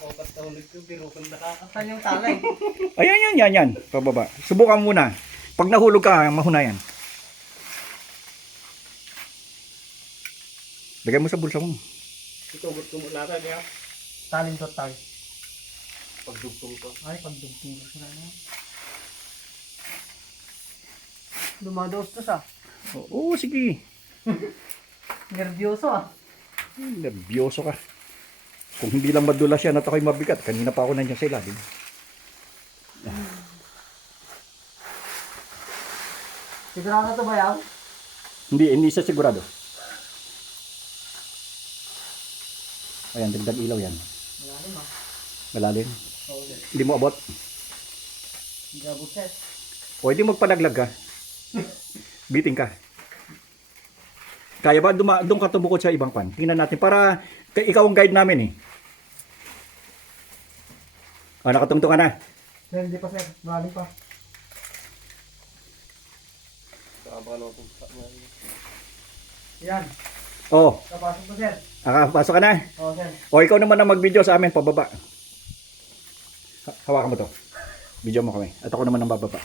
Opat na ulit yung biro kung nakakatan yung talay. Ayan, yan. Pababa. Subukan muna. Pag nahulog ka, mahuna yan. Lagay mo sa bulsa mo. Itugot ko mula tayo niya. Talim total. Pagdugtong to. Ay, pagdugtong to sila na. Dumadaos to sa. Oo, sige. Nervyoso ah. Nervyoso ka. Kung hindi lang madulas yan at ako'y mabigat, kanina pa ako nandiyan sa ilalim. Sigurado to ba yan? Hindi siya sigurado. Ayan, dagdag ilaw yan. Malalim ah. Malalim. Oo, sir. Hindi mo abot. Hindi abot sir. O, hindi magpadaglag ka. Biting ka. Kaya ba doon ka tumukod sa ibang pan? Tingnan natin para ikaw ang guide namin eh. Ah, nakatungtong ka na. Sir, hindi pa sir. Malalim pa. Yan. Oh, Kapasok po sir. nakapasok ka na. Oo sir. O, ikaw naman ang mag-video sa amin pababa. Hawakan mo to. Video mo kami. At ako naman ang bababa.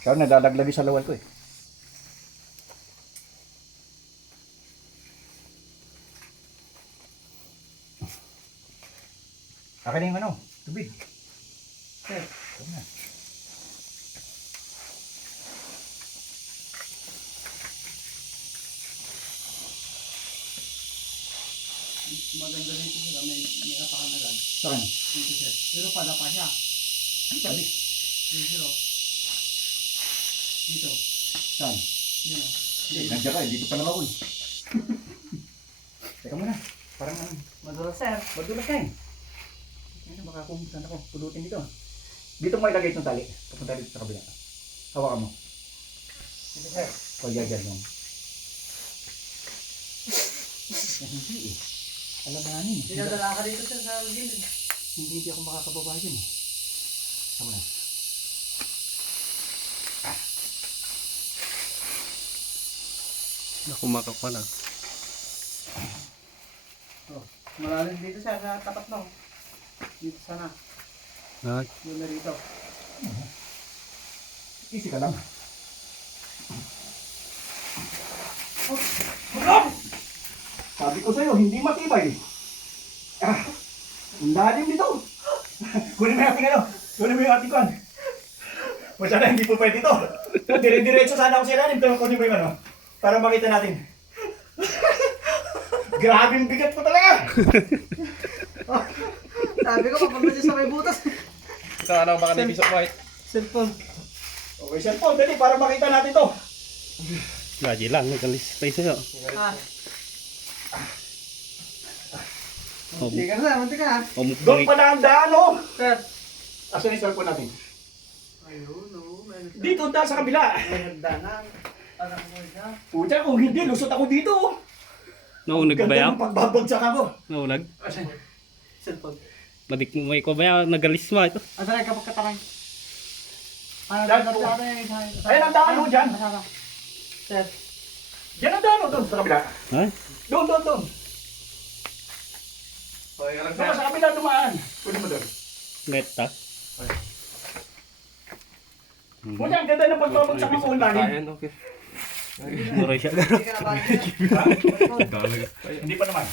Kaya nadadaglagi sa lawal ko eh. Akin na yung ano, tubig. Sir. Ito na. Maganda rito sir. May apakan agad. Saan? Dito sir. Pero pala pa siya. Ang sabi? Dito sir oh. Dito. Saan? Yan oh. Nandiyan ka eh, dito pa naman ako eh. Teka muna, parang ano, Madulas sir. madulas ka eh. Ano, baka kung saan ako, pulutin dito. Dito mo ilagay itong tali, papunta dito sa kabila. Hawakan mo. Dito sir. O, yan mo. Hindi eh. Alamanin. Dinadala ka dito sir sa gilid. Hindi ako makakababa yun eh. Tama na. Nakumakak pa na. Oh. Malalim dito sir sa tapat mo. Dito sana. Ay, Yun na dito. Easy ka lang. Sabi ko sa'yo, hindi matibay. Ah, ang lalim dito. Kunin mo yung ating ano. Kunin mo yung ating kwan. Masyada hindi po pwede ito. Dire-diretso sana ako sa ilalim. Pero kunin mo yung ano. Para makita natin. Grabing bigat po talaga. Sabi ko papunta siya sa may butas. ikaw ano baka ni Bishop White? Cellphone. Okay, cellphone. Dali, para makita natin to. Gaji lang, nagalis pa sa'yo. Ah. Oh, Hindi ka na, munti ka na. Doon pa na ang daan, oh. Sir. Asan yung cellphone natin? Ayun, no. Dito, daan sa kabila. May nagdanan. Anak mo siya. Pucha, kung hindi, lusot ako dito. Oh. naunag ba Ganda yaw? ng pagbabagsak ako. Naunag? Cellphone. Madik mo may ko ba yaw? Nagalis mo ito? Ano rin kapag katakay? Ano Dad, rin po. kapag Ayan ang daan, oh, dyan. Sir. Yan ang daan, oh, doon sa kabila. Ay, Doon. Okay, alam Doon ka sa kabila dumaan. Pwede mo doon. meta. Pucha, ang ganda ng pagbabagsak ng ulan. Okay. Mura siya. Hindi ka na ba? Hindi pa naman.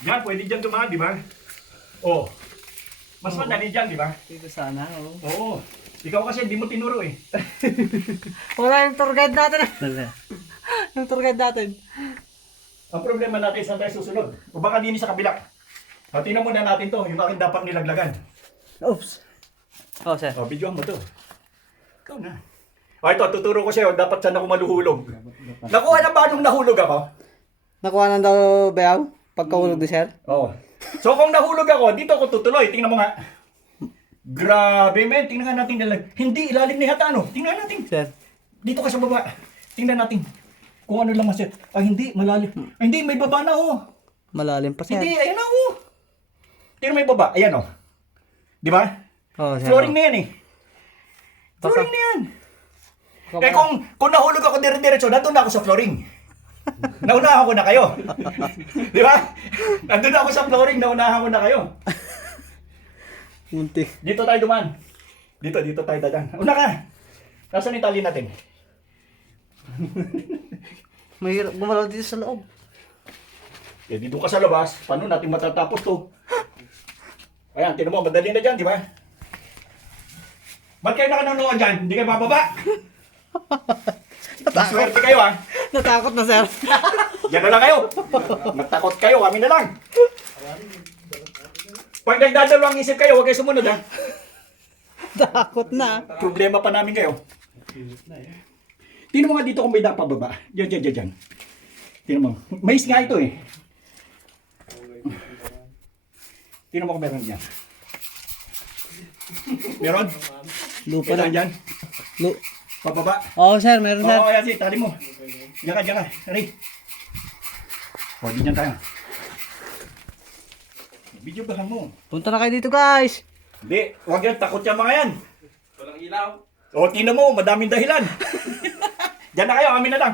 Yan, pwede dyan dumaan, di ba? Oh. Mas madali dyan, di ba? Dito sana, oh. Oo. Ikaw kasi hindi mo tinuro eh. Wala yung tour guide natin. Yung tour guide natin. Ang problema natin, saan tayo susunod? O baka din sa kabila. O, tingnan muna natin to, yung aking dapat nilaglagan. Oops. Oh, sir. O, videoan mo to. Ikaw na. O, ito, tuturo ko sa'yo, dapat saan ako maluhulog. Nakuha na ba nung nahulog ako? Nakuha na daw bayaw? Pagkahulog ni sir? Oo. So, kung nahulog ako, dito ako tutuloy. Tingnan mo nga. Grabe, men. Tingnan nga natin. Hindi ilalim ni hata, ano? Tingnan natin. Sir. Dito ka sa baba. Tingnan natin. Kung ano lang mas sir. Ay, hindi. Malalim. Ay, hindi. May baba na, oh. Malalim pa, sir. Hindi. Ayan na, oh. Tingnan may baba. Ayan, oh. Di ba? Oh, sir. Flooring na yan, eh. Baka- Flooring na yan. Eh, kung nahulog ako dire-diretso, nandun na ako sa flooring. Naunahan ko na kayo. Di ba? Nandun ako sa flooring, naunahan ko na kayo. Munti. Dito tayo duman. Dito tayo dadaan. Una ka. Nasaan yung tali natin? Mahirap gumalaw dito sa loob. Eh, dito ka sa labas. Paano natin matatapos to? Ayan, tinan mo, madali na dyan, di ba? Ba't kayo nakanonood dyan? Hindi kayo bababa? Maswerte kayo, ha? Natakot na, sir. Yan na lang kayo. Natakot kayo, kami na lang. Pag nagdadalawang isip kayo, huwag kayo sumunod, ha? Takot na. Problema pa namin kayo. Tingnan mo nga dito kung may napababa. Diyan. Tingnan mo. Mais nga ito eh. Tingnan mo kung meron dyan. Meron? Lupa Meron na. dyan? Pababa. Oo, sir. Meron, sir. Oo, yan si, tali mo. Diyan ka. Ari. O, di dyan tayo. Video bahan mo. Punta na kayo dito, guys. Hindi, huwag yan. Takot yan mga yan. Walang ilaw. O, tingnan mo. Madaming dahilan. Diyan na kayo. Kami na lang.